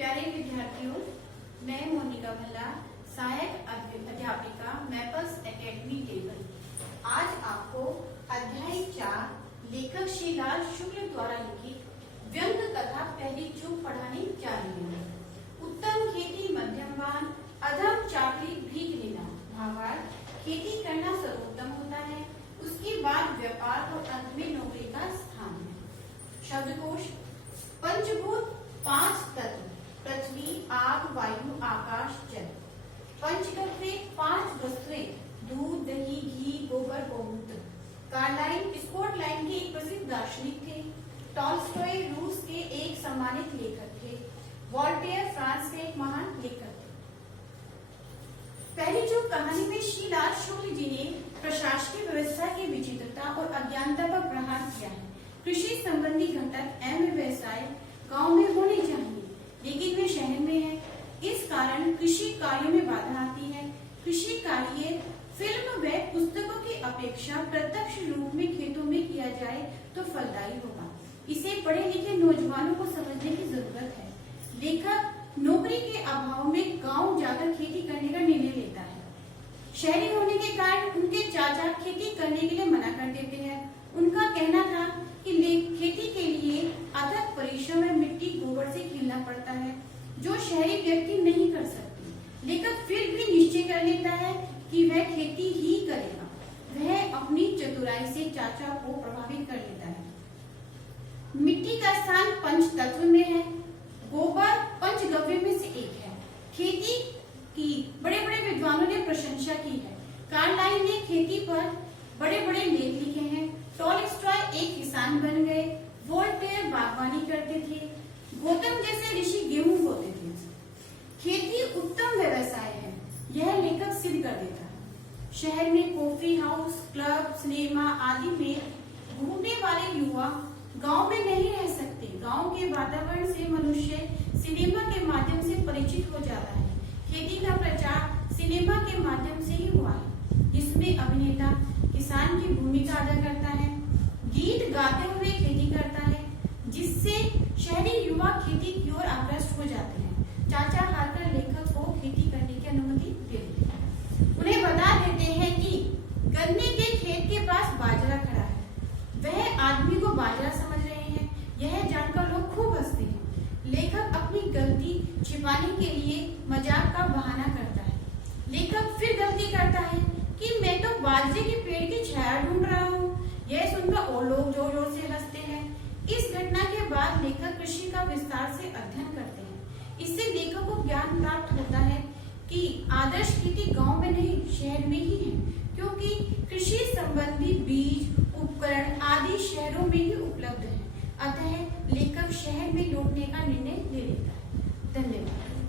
प्यारे विद्यार्थियों, मैं मोनिका भल्ला, सहायक अध्यापिका मैपल्स एकेडमी टेबल, आज आपको अध्याय 4 लेखक श्रीलाल शुक्ल द्वारा लिखित व्यंग्य कथा पहली चूक पढ़ाने जा रही हूँ। उत्तम खेती मध्यम वान, अधम चाकरी भीख लेना। भावार्थ, खेती करना सर्वोत्तम होता है, उसके बाद व्यापार और अंत में नौकरी का स्थान है। शब्दकोश: पंचभूत 5 तत्व पृथ्वी, आग, वायु, आकाश, जल। पंचगव्य 5 वस्तुएं दूध, दही, घी, गोबर, गौमूत्र। कार्लाइल स्कॉटलैंड के एक प्रसिद्ध दार्शनिक थे। टॉल्स्टॉय रूस के एक सम्मानित लेखक थे। वॉल्टेयर फ्रांस के एक महान लेखक थे। पहली जो कहानी में श्रीलाल शुक्ल जी ने प्रशासकीय व्यवस्था की विचित्रता और अज्ञानता पर प्रहार किया है। कृषि संबंधी घटक एवं व्यवसाय गांव में होने चाहिए, लेकिन वे शहर में है। इस कारण कृषि कार्यों में बाधा आती है। कृषि कार्य फिल्म व पुस्तकों की अपेक्षा प्रत्यक्ष रूप में खेतों में किया जाए तो फलदायी होगा। इसे पढ़े लिखे नौजवानों को समझने की जरूरत है। लेखक नौकरी के अभाव में गांव जाकर खेती करने का निर्णय लेता है। शहरी होने के कारण उनके चाचा खेती करने के लिए मना कर देते हैं। उनका कहना था कि खेती के लिए अथक परिश्रम में मिट्टी गोबर से खेलना पड़ता है, जो शहरी व्यक्ति नहीं कर सकती। लेखक फिर भी निश्चय कर लेता है कि वह खेती ही करेगा। वह अपनी चतुराई से चाचा को प्रभावित कर लेता है। मिट्टी का स्थान पंच तत्व में है। गोबर पंचगव्य में से एक है। खेती की बड़े बड़े विद्वानों ने प्रशंसा की है। कार्लाइल ने खेती पर बड़े बड़े लेख लिखे हैं। टॉल्स्टॉय एक किसान बन गए। वोल्टेयर बागवानी करते थे। गौतम जैसे ऋषि गेहूं बोते थे। खेती उत्तम व्यवसाय है, यह लेखक सिद्ध कर देता है। शहर में कॉफी हाउस, क्लब, सिनेमा आदि में घूमने वाले युवा गांव में नहीं रह सकते। गांव के वातावरण से मनुष्य सिनेमा के माध्यम से परिचित हो जाता है। खेती का प्रचार सिनेमा के माध्यम से ही हुआ है, जिसमें अभिनेता किसान की भूमिका अदा करता है, गीत गाते हुए खेती करता है, जिससे शहरी युवा खेती की ओर आकृष्ट हो जाते हैं। चाचा हारकर लेखक को खेती करने की अनुमति दे देते हैं। उन्हें बता देते हैं कि गन्ने के खेत के पास बाजरा खड़ा है। वह आदमी को बाजरा समझ रहे हैं। यह जानकर लोग खूब हंसते हैं। लेखक अपनी गलती छिपाने के लिए मजाक का बहाना करता है। लेखक फिर गलती करता है कि मैं तो बाजरे के पेड़ की छाया ढूंढ रहा हूँ। यह सुनकर और लोग जोर जोर से हंसते हैं। इस घटना के बाद लेखक कृषि का विस्तार से अध्ययन करते हैं। इससे लेखक को ज्ञान प्राप्त होता है कि आदर्श खेती गांव में नहीं, शहर में ही है, क्योंकि कृषि संबंधी बीज, उपकरण आदि शहरों में ही उपलब्ध है। अतः लेखक शहर में लौटने का निर्णय ले लेता है। धन्यवाद।